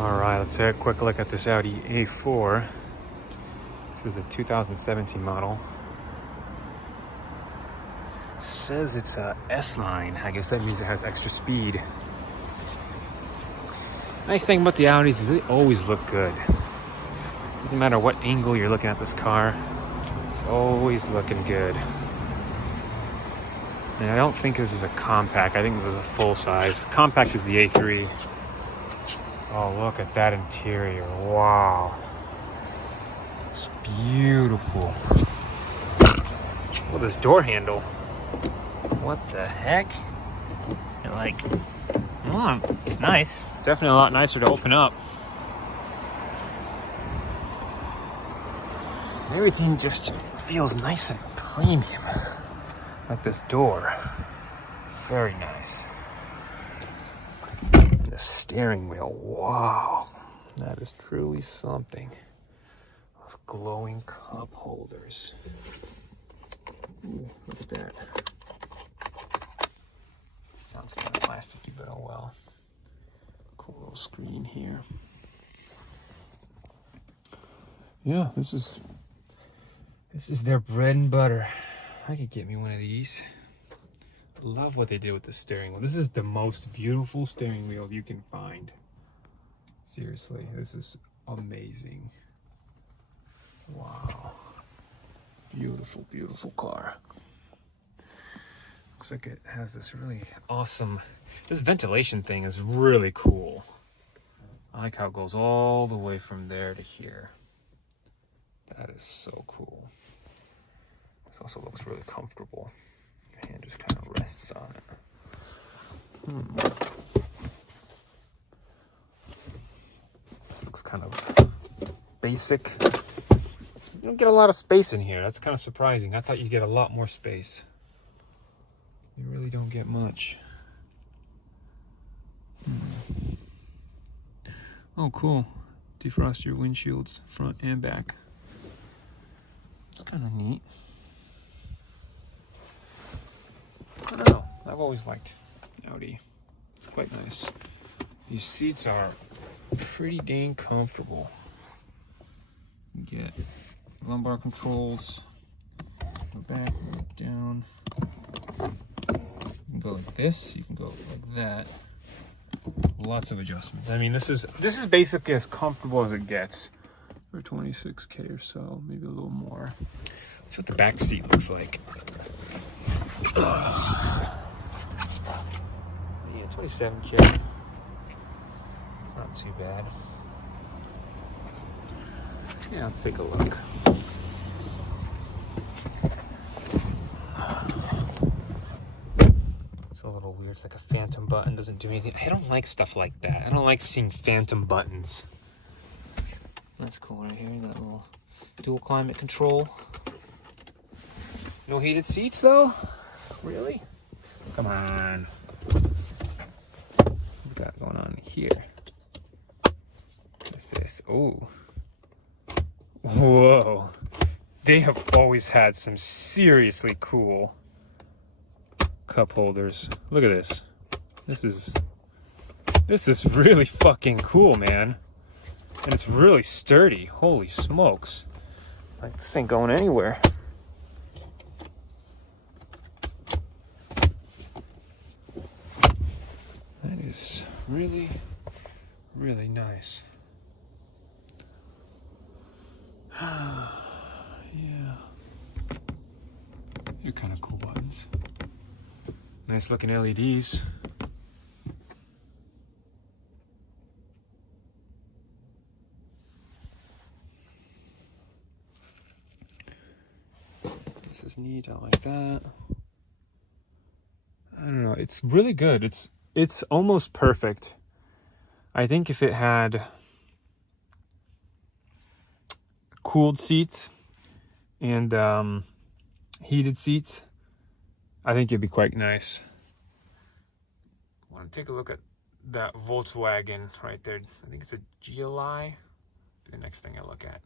All right, let's take a quick look at this Audi A4. This is the 2017 model. It says it's a S-line. I guess that means it has extra speed. Nice thing about the Audis is they always look good. Doesn't matter what angle you're looking at this car, it's always looking good. And I don't think this is a compact. I think this is a full size. Compact is the A3. Oh, look at that interior. Wow. It's beautiful. Look at this door handle. What the heck? You're like, oh, it's nice. Definitely a lot nicer to open up. Everything just feels nice and premium. Like this door. Very nice. And the steering wheel. Wow. That is truly something. Those glowing cup holders. Ooh, look at that. Sounds kind of plasticky, but oh well. Cool little screen here. Yeah, this is their bread and butter. I could get me one of these. Love what they did with the steering wheel. This is the most beautiful steering wheel you can find. Seriously, this is amazing. Wow. Beautiful, beautiful car. Looks like it has this really awesome, this ventilation thing is really cool. I like how it goes all the way from there to here. That is so cool. This also looks really comfortable. Your hand just kind of rests on it. This looks kind of basic. You don't get a lot of space in here. That's kind of surprising. I thought you'd get a lot more space. You really don't get much. Oh, cool. Defrost your windshields, front and back. It's kind of neat. I don't know. I've always liked Audi. It's quite nice. These seats are pretty dang comfortable. You get lumbar controls. Go back, go down. You can go like this. You can go like that. Lots of adjustments. I mean, this is basically as comfortable as it gets for 26K or so, maybe a little more. That's what the back seat looks like. Yeah, 27K. It's not too bad. Yeah, let's take a look. It's a little weird. It's like a phantom button. Doesn't do anything. I don't like stuff like that. I don't like seeing phantom buttons. That's cool right here. That little dual climate control. No heated seats though? Really? Come on. What we got going on here? What's this? Oh. Whoa. They have always had some seriously cool cup holders. Look at this. This is really fucking cool, man. And it's really sturdy. Holy smokes. Like, this ain't going anywhere. That is really, really nice. Yeah. They're kind of cool buttons. Nice looking LEDs. This is neat. I like that. I don't know. It's really good. It's almost perfect. I think if it had cooled seats and heated seats, I think it'd be quite nice. I want to take a look at that Volkswagen right there. I think it's a GLI. The next thing I look at.